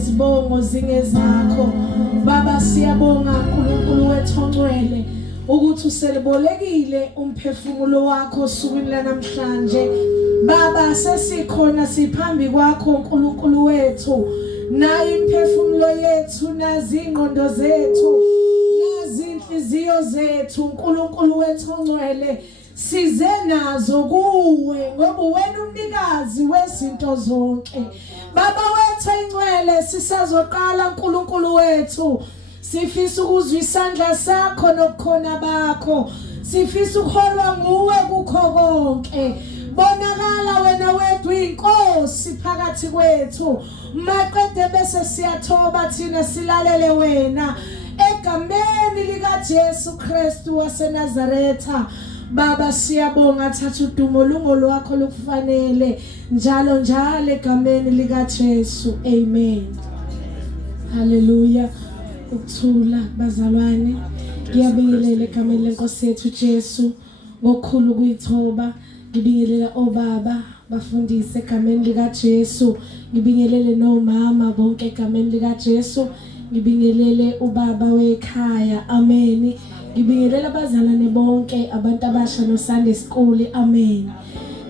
nezibongo zingezakho. Baba siyabonga uNkulunkulu wethu ongcwele ukuthi uselibolekile umphefumulo wakho sukwini lanamhlanje. Baba sesikhona siphambi kwakho uNkulunkulu wethu, nayo imphefumulo yethu, nazi ingqondo zethu, nazi inhliziyo zethu uNkulunkulu wethu ongcwele, size nazo kuwe ngoba wena umnikazi wezinto zonke. Baba wethu engcwele, sisazoqala uNkulunkulu wethu, sifisa ukuzwa isandla sakho nokukhona bakho, sifisa ukuholwa nguwe kukho konke. Bonakala wena wedwa inkosi phakathi kwethu, maqede bese siyathoba thina silalele wena egameni lika Jesu Kristu waseNazaretha. Baba siyabonga, thatha udumo lungo lwakho lokufanele njalo njalo egameni lika Jesu. Amen. Hallelujah. Ukuthula bazalwane, ngiyabingelela egameni lenkosi yethu Jesu ngokukhulu kuyithoba. Ngibingelela obaba bafundise egameni lika Jesu, ngibingelele nomama bonke egameni lika Jesu, ngibingelele ubaba wekhaya. Amen. Ngibingelela abazalwane bonke, abantu abasha no Sunday school. Amen.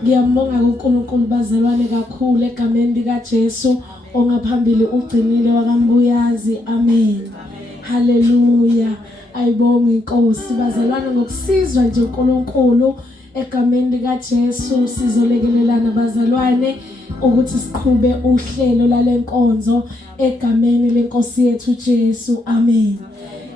Ngiyambonga uNkulunkulu bazalwane kakhulu egameni lika Jesu ongaphambili ugcinile wakambuyazi. Amen. Hallelujah. Ayibonga inkosi bazalwane ngokusizwa nje uNkulunkulu egameni lika Jesu. Sizolekelelana bazalwane ukuthi siqhube uhlelo lalenkonzo egameni lenkosi yethu Jesu. Amen.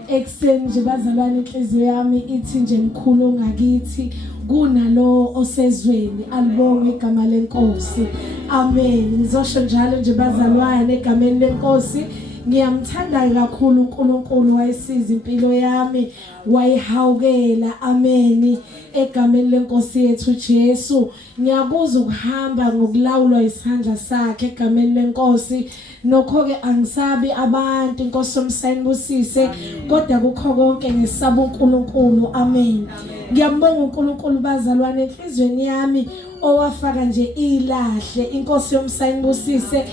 Ekseni nje bazalwane inhliziyo yami ithi nje mkhulu ngakithi kunalo osezweni, alibonge igama lenkosi. Amen. Ngizosho njalo nje bazalwane egameni lenkosi, ngiyamthanda kakhulu uNkulunkulu wayesiza impilo yami, wayihawukela. Amen. Egameni lenkosi yethu Jesu ngiyabuza ukuhamba ngokulawulwa isandla sakhe egameni lenkosi. Nokho ke angisabi abantu, inkosi yomsayinibusise, kodwa kukho konke ngisaba uNkulunkulu. Amen. Ngiyambonga uNkulunkulu bazalwane enhlizweni yami owafaka nje ilahle, inkosi yomsayinibusise,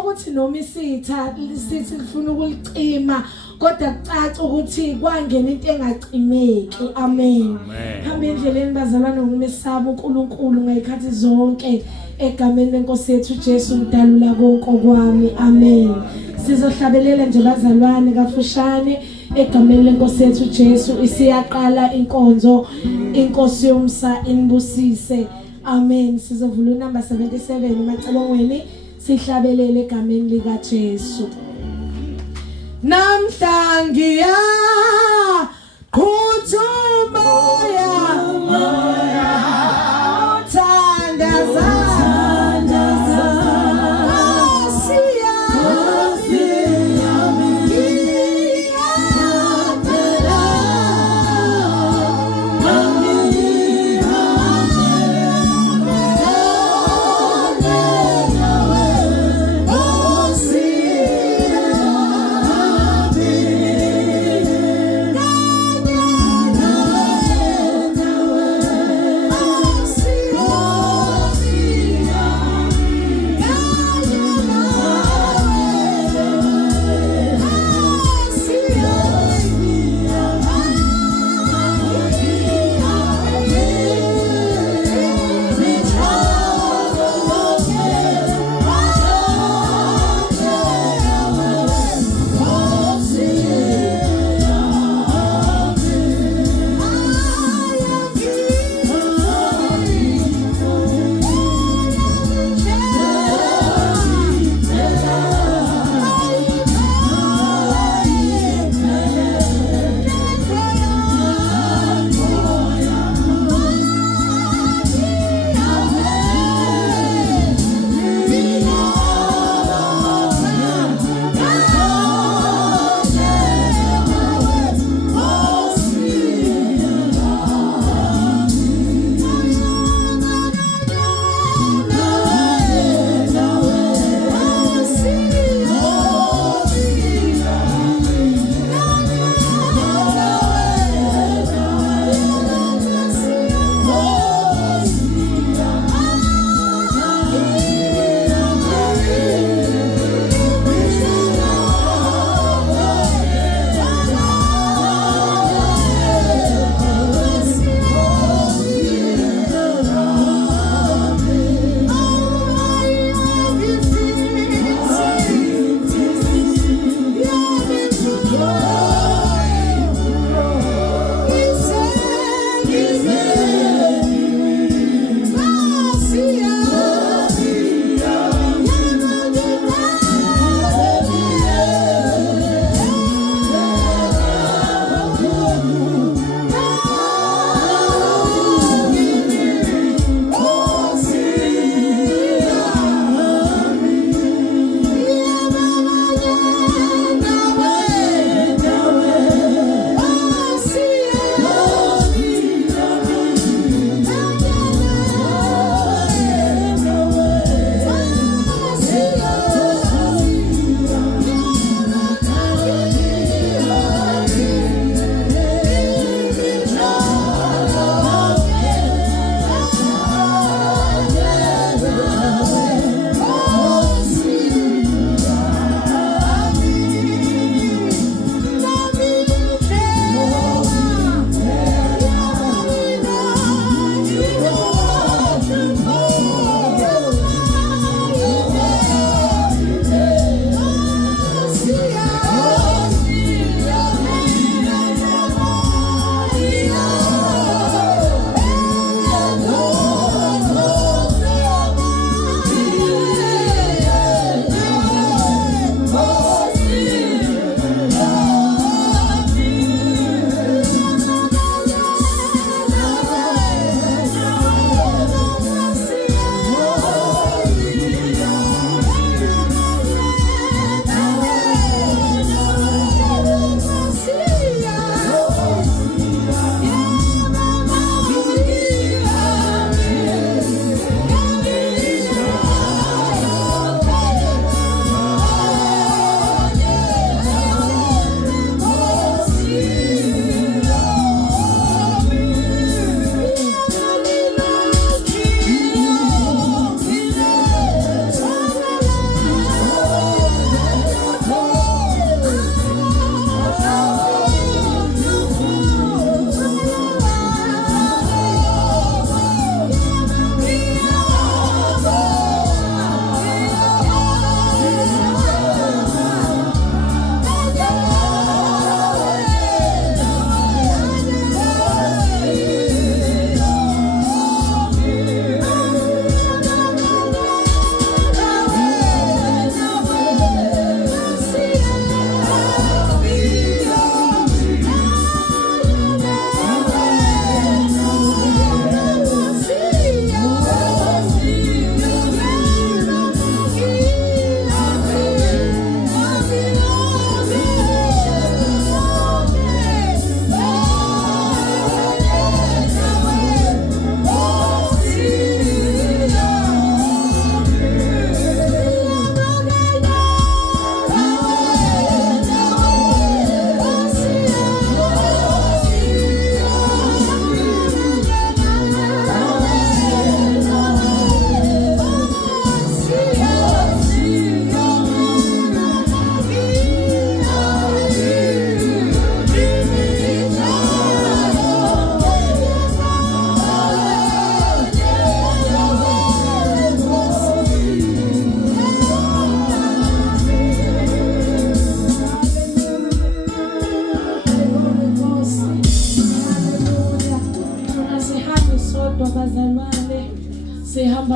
ukuthi noma isitha lisithi lifuna ukulicima kodwa kucaca ukuthi kwangena into engacimeki. Amen. Hamba endleleni bazalwane ngokumesaba uNkulunkulu ngayikhathi zonke egameni lenkosi yethu Jesu ngidalula konke kwami. Amen. Sizohlabelela nje bazalwane kafushane egameni lenkosi yethu Jesu. Isiyaqala inkonzo, inkosi yomsa inibusise. Amen. Sizovula unumber 77 emacabangweni, sihlabelele egameni lika Jesu. Namhla ngiya qhuthuma moya uthandaza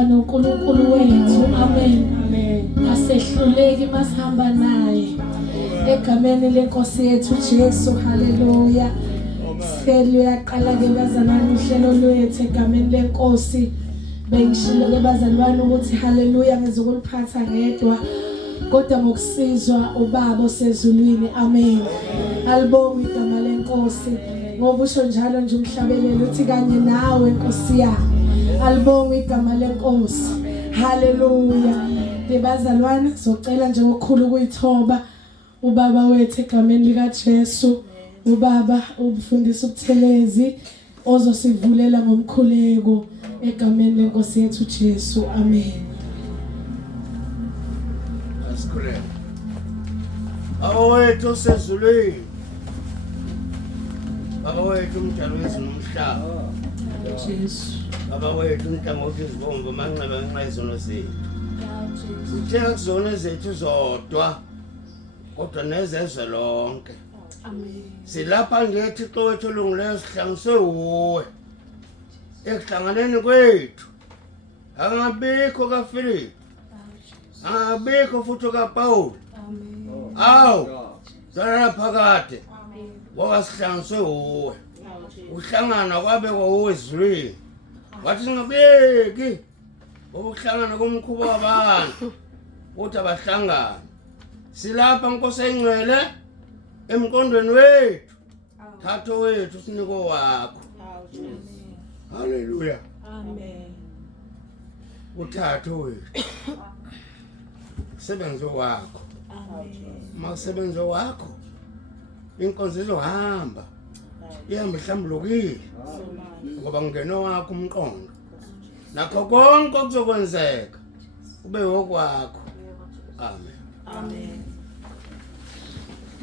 sihamba noNkulunkulu wethu. Amen. Asehluleki masihamba naye. Egameni lenkosi yethu Jesu. Haleluya. Siyaqala ke bazalwane uhlelo lwethu egameni lenkosi. Bengishilo ke bazalwane ukuthi haleluya ngizokuliphatha ngedwa. Kodwa ngokusizwa ubaba osezulwini. Amen. Alibonge igama lenkosi. Ngoba usho njalo nje umhlabelelo uthi kanye nawe Nkosi yami. Alibonge igama lenkosi. Haleluya. Bazalwane sizocela nje okukhulu ukuyithoba ubaba wethu egameni lika Jesu. Ubaba ubufundisa ubuthelezi ozosivulela ngomkhuleko egameni lenkosi yethu Jesu. Amen. Asikhuleke. Awethu sezulwini. Baba wethu umdalo wezulu nomhlaba. Jesu. Baba wethu umhlangothi izibomvu amanxeba ngenxa yezono zethu. Uthenga kuzona zethu zodwa kodwa nezezwe lonke. Amen. Silapha ngethi Thixo wethu olungileyo sihlangiswe uwe. Ekuhlanganeni kwethu angabikho kaFilipi. Angabikho futhi kaPaul. Amen. Awu. Zalala phakade. Wasihlangiswe uwe. Uhlangana kwabekwa uwe ezulwini. Wathi singabeki ukuhlangana komkhuba wabantu uthi abahlangana. Silapha Nkosi engcwele emqondweni wethu. Thatha wethu siniko wakho. Haleluya. Amen. Uthatha wethu. Sebenze wakho. Makusebenze wakho. Inkonzo izohamba. Ihamba ihlambulukile. Ngoba ngeno wakho umqondo. Nakho konke okuzokwenzeka kube okwakho. Amen. Amen.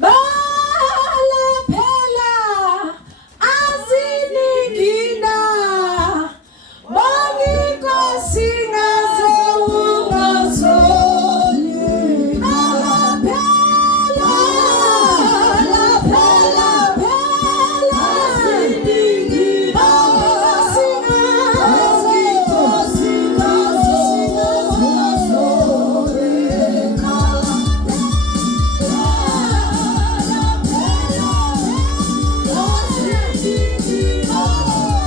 Bala phela aziningina bonginkosi ngaze ungazoli. Bala phela aziningina bonginkosi ngaze ungazoli. Oh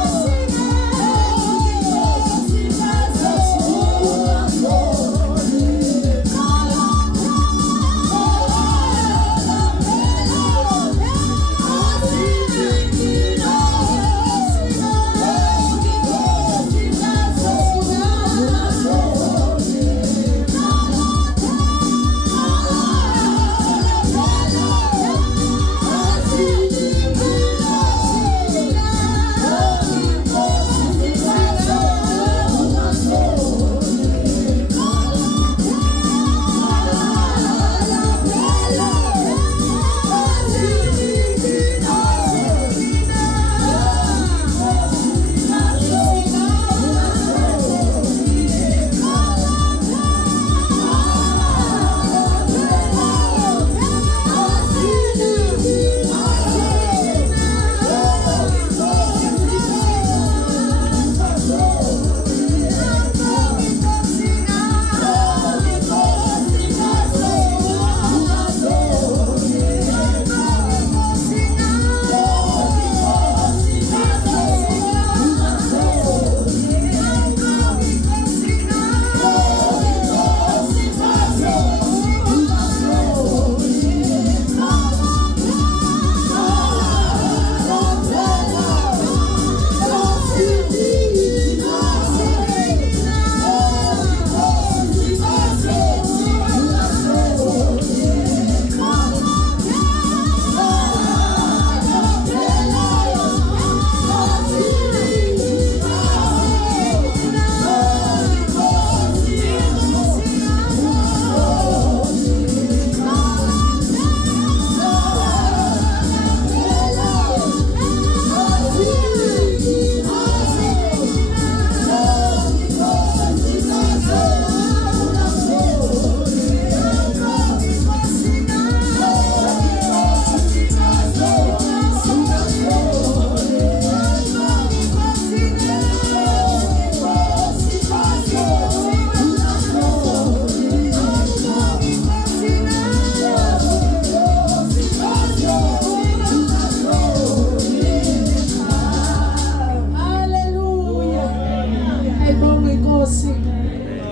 Inkosi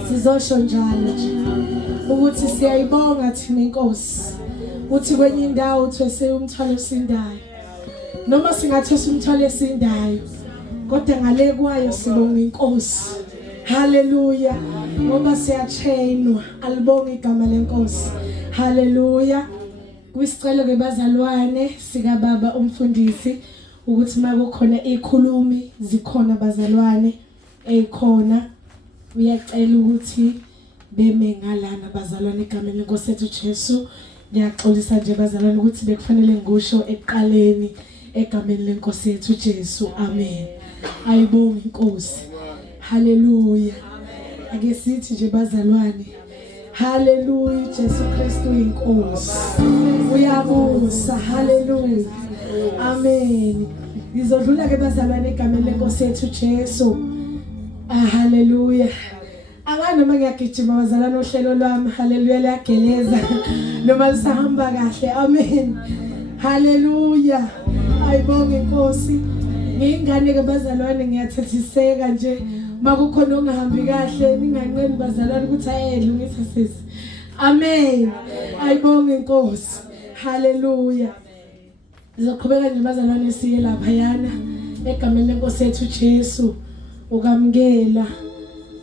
sizosho njalo nje ukuthi siyayibonga thina Inkosi uthi kwenye indawo uthwese umthwalo osindayo noma singathwesa umthwalo esindayo kodwa ngale kwayo sibonga Inkosi haleluya ngoba siyachainwa alibonga igama leNkosi haleluya kwisicelo ke bazalwane sika baba umfundisi ukuthi makukhona ikhulumi zikhona bazalwane ekhona uyacela ukuthi beme ngalana bazalwane egameni leNkosi yethu Jesu ngiyaxolisa nje bazalwane ukuthi bekufanele ngisho eqaleni egameni leNkosi yethu Jesu amen ayibonge Inkosi haleluya ake sithi nje bazalwane haleluya Jesu Kristu inkosi uyabusa haleluya amen ngizodlula ke bazalwane egameni leNkosi yethu Jesu haleluya noma ngiyagijima bazalwane ohlelo lwami haleluya liyageleza noma lisahamba kahle amen haleluya ayibonge Inkosi ngingane ke bazalwane ngiyathethiseka nje makukhona ongahambi kahle ninganqeni bazalwane ukuthi ayelungisa sisi amen ayibonge Inkosi haleluya sizoqhubeka nje bazalwane siye lapha yana egameni leNkosi yethu Jesu ukamukela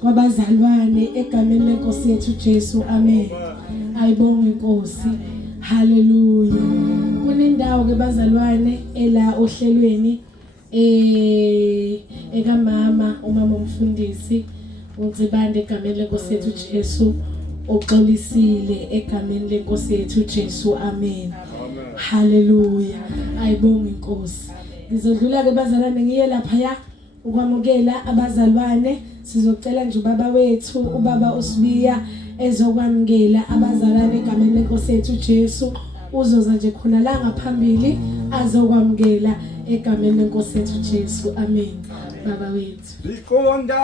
kwabazalwane egameni leNkosi yethu Jesu amen ayibonge Inkosi haleluya kunendawo ke bazalwane ela ohlelweni ekamama umama umfundisi uNzibande egameni leNkosi yethu Jesu oxolisile egameni leNkosi yethu Jesu amen haleluya ayibonge Inkosi ngizodlula ke bazalwane ngiye lapha ya ukwamukela abazalwane sizocela nje ubaba wethu ubaba uSibiya ezokwamukela abazalwane egameni leNkosi yethu Jesu uzoza nje khona la ngaphambili azokwamukela egameni leNkosi yethu Jesu amen baba wethu Bikonda